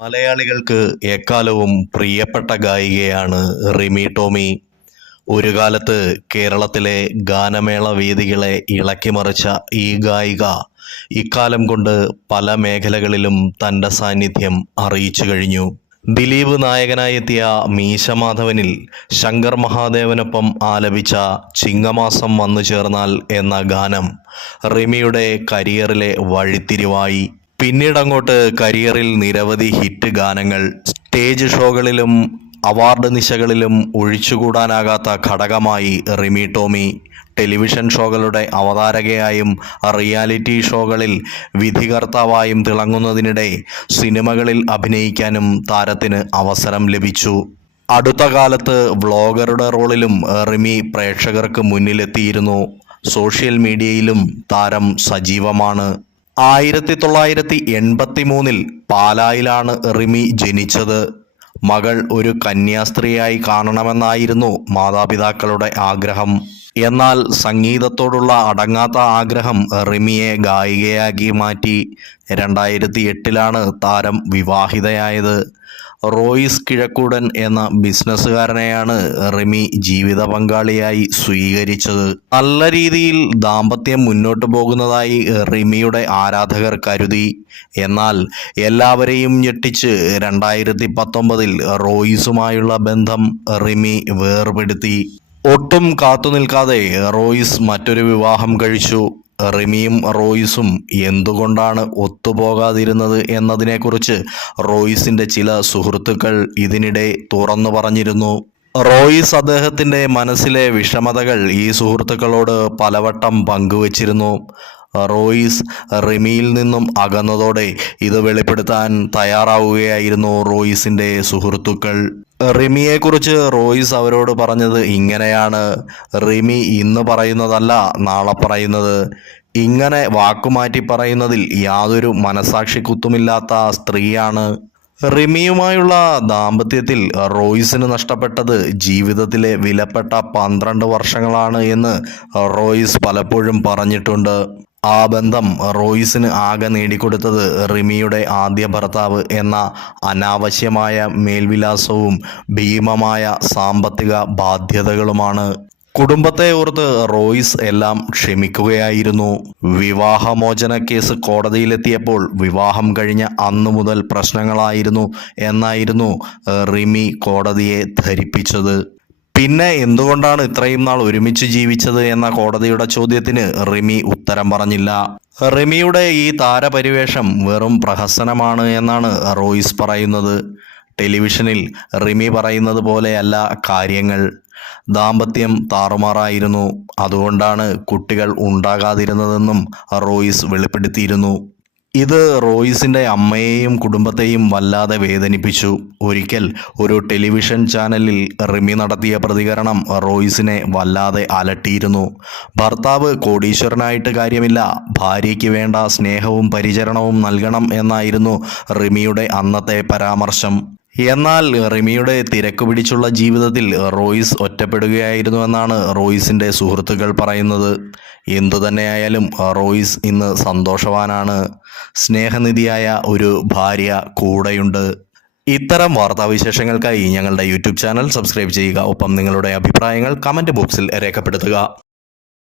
മലയാളികൾക്ക് എക്കാലവും പ്രിയപ്പെട്ട ഗായികയാണ് റിമി ടോമി. ഒരു കാലത്ത് കേരളത്തിലെ ഗാനമേള വേദികളെ ഇളക്കിമറിച്ച ഈ ഗായിക ഇക്കാലം കൊണ്ട് പല മേഖലകളിലും തന്റെ സാന്നിധ്യം അറിയിച്ചു കഴിഞ്ഞു. ദിലീപ് നായകനായെത്തിയ മീശമാധവനിൽ ശങ്കർ മഹാദേവനൊപ്പം ആലപിച്ച ചിങ്ങമാസം വന്നു ചേർന്നാൽ എന്ന ഗാനം റിമിയുടെ കരിയറിലെ വഴിത്തിരിവായി പിന്നീടങ്ങോട്ട് കരിയറിൽ നിരവധി ഹിറ്റ് ഗാനങ്ങൾ സ്റ്റേജ് ഷോകളിലും അവാർഡ് നിശകളിലും ഒഴിച്ചുകൂടാനാകാത്ത ഘടകമായി റിമി ടോമി ടെലിവിഷൻ ഷോകളുടെ അവതാരകയായും റിയാലിറ്റി ഷോകളിൽ വിധികർത്താവായും തിളങ്ങുന്നതിനിടെ സിനിമകളിൽ അഭിനയിക്കാനും താരത്തിന് അവസരം ലഭിച്ചു. അടുത്ത കാലത്ത് വ്ളോഗറുടെ റോളിലും റിമി പ്രേക്ഷകർക്ക് മുന്നിലെത്തിയിരുന്നു. സോഷ്യൽ മീഡിയയിലും താരം സജീവമാണ്. ആയിരത്തി തൊള്ളായിരത്തി എൺപത്തി മൂന്നിൽ പാലായിലാണ് റിമി ജനിച്ചത്. മകൾ ഒരു കന്യാസ്ത്രീയായി കാണണമെന്നായിരുന്നു മാതാപിതാക്കളുടെ ആഗ്രഹം. എന്നാൽ സംഗീതത്തോടുള്ള അടങ്ങാത്ത ആഗ്രഹം റിമിയെ ഗായികയാക്കി മാറ്റി. രണ്ടായിരത്തി എട്ടിലാണ് താരം വിവാഹിതയായത്. റോയിസ് കിഴക്കൂടൻ എന്ന ബിസിനസ്സുകാരനെയാണ് റിമി ജീവിത പങ്കാളിയായി സ്വീകരിച്ചത്. നല്ല രീതിയിൽ ദാമ്പത്യം മുന്നോട്ടു പോകുന്നതായി റിമിയുടെ ആരാധകർ കരുതി. എന്നാൽ എല്ലാവരെയും ഞെട്ടിച്ച് രണ്ടായിരത്തി പത്തൊമ്പതിൽ റോയിസുമായുള്ള ബന്ധം റിമി വേർപെടുത്തി. ഒട്ടും കാത്തു നിൽക്കാതെ റോയിസ് മറ്റൊരു വിവാഹം കഴിച്ചു. റിമിയും റോയിസും എന്തുകൊണ്ടാണ് ഒത്തുപോകാതിരുന്നത് എന്നതിനെക്കുറിച്ച് റോയിസിന്റെ ചില സുഹൃത്തുക്കൾ ഇതിനിടെ തുറന്നു പറഞ്ഞിരുന്നു. റോയിസ് അദ്ദേഹത്തിന്റെ മനസ്സിലെ വിഷമതകൾ ഈ സുഹൃത്തുക്കളോട് പലവട്ടം പങ്കുവച്ചിരുന്നു. റോയിസ് റിമിയിൽ നിന്നും അകന്നതോടെ ഇത് വെളിപ്പെടുത്താൻ തയ്യാറാവുകയായിരുന്നു റോയിസിന്റെ സുഹൃത്തുക്കൾ. റിമിയെക്കുറിച്ച് റോയിസ് അവരോട് പറഞ്ഞത് ഇങ്ങനെയാണ്. റിമി ഇന്ന് പറയുന്നതല്ല നാളെ പറയുന്നത്. ഇങ്ങനെ വാക്കുമാറ്റി പറയുന്നതിൽ യാതൊരു മനസാക്ഷി കുത്തുമില്ലാത്ത സ്ത്രീയാണ്. റിമിയുമായുള്ള ദാമ്പത്യത്തിൽ റോയിസിന് നഷ്ടപ്പെട്ടത് ജീവിതത്തിലെ വിലപ്പെട്ട പന്ത്രണ്ട് വർഷങ്ങളാണ് എന്ന് റോയിസ് പലപ്പോഴും പറഞ്ഞിട്ടുണ്ട്. ആ ബന്ധം റോയിസിന് ആകെ നേടിക്കൊടുത്തത് റിമിയുടെ ആദ്യ ഭർത്താവ് എന്ന അനാവശ്യമായ മേൽവിലാസവും ഭീമമായ സാമ്പത്തിക ബാധ്യതകളുമാണ്. കുടുംബത്തെ ഓർത്ത് റോയിസ് എല്ലാം ക്ഷമിക്കുകയായിരുന്നു. വിവാഹമോചന കേസ് കോടതിയിലെത്തിയപ്പോൾ വിവാഹം കഴിഞ്ഞ അന്നു മുതൽ പ്രശ്നങ്ങളായിരുന്നു എന്നായിരുന്നു റിമി കോടതിയെ ധരിപ്പിച്ചത്. പിന്നെ എന്തുകൊണ്ടാണ് ഇത്രയും നാൾ ഒരുമിച്ച് ജീവിച്ചത് എന്ന കോടതിയുടെ ചോദ്യത്തിന് റിമി ഉത്തരം പറഞ്ഞില്ല. റിമിയുടെ ഈ താരപരിവേഷം വെറും പ്രഹസനമാണ് എന്നാണ് റോയിസ് പറയുന്നത്. ടെലിവിഷനിൽ റിമി പറയുന്നത് പോലെയല്ല കാര്യങ്ങൾ. ദാമ്പത്യം താറുമാറായിരുന്നു. അതുകൊണ്ടാണ് കുട്ടികൾ ഉണ്ടാകാതിരുന്നതെന്നും റോയിസ് വെളിപ്പെടുത്തിയിരുന്നു. ഇത് റോയിസിന്റെ അമ്മയെയും കുടുംബത്തെയും വല്ലാതെ വേദനിപ്പിച്ചു. ഒരിക്കൽ ഒരു ടെലിവിഷൻ ചാനലിൽ റിമി നടത്തിയ പ്രതികരണം റോയിസിനെ വല്ലാതെ അലട്ടിയിരുന്നു. ഭർത്താവ് കോടീശ്വരനായിട്ട് കാര്യമില്ല. ഭാര്യയ്ക്ക് വേണ്ട സ്നേഹവും പരിചരണവും നൽകണം എന്നായിരുന്നു റിമിയുടെ അന്നത്തെ പരാമർശം. എന്നാൽ റിമിയുടെ തിരക്ക് പിടിച്ചുള്ള ജീവിതത്തിൽ റോയിസ് ഒറ്റപ്പെടുകയായിരുന്നുവെന്നാണ് റോയിസിന്റെ സുഹൃത്തുക്കൾ പറയുന്നത്. എന്തു തന്നെയായാലും റോയിസ് ഇന്ന് സന്തോഷവാനാണ്. സ്നേഹനിധിയായ ഒരു ഭാര്യ കൂടെയുണ്ട്. ഇത്തരം വാർത്താവിശേഷങ്ങൾക്കായി ഞങ്ങളുടെ യൂട്യൂബ് ചാനൽ സബ്സ്ക്രൈബ് ചെയ്യുക. ഒപ്പം നിങ്ങളുടെ അഭിപ്രായങ്ങൾ കമന്റ് ബോക്സിൽ രേഖപ്പെടുത്തുക.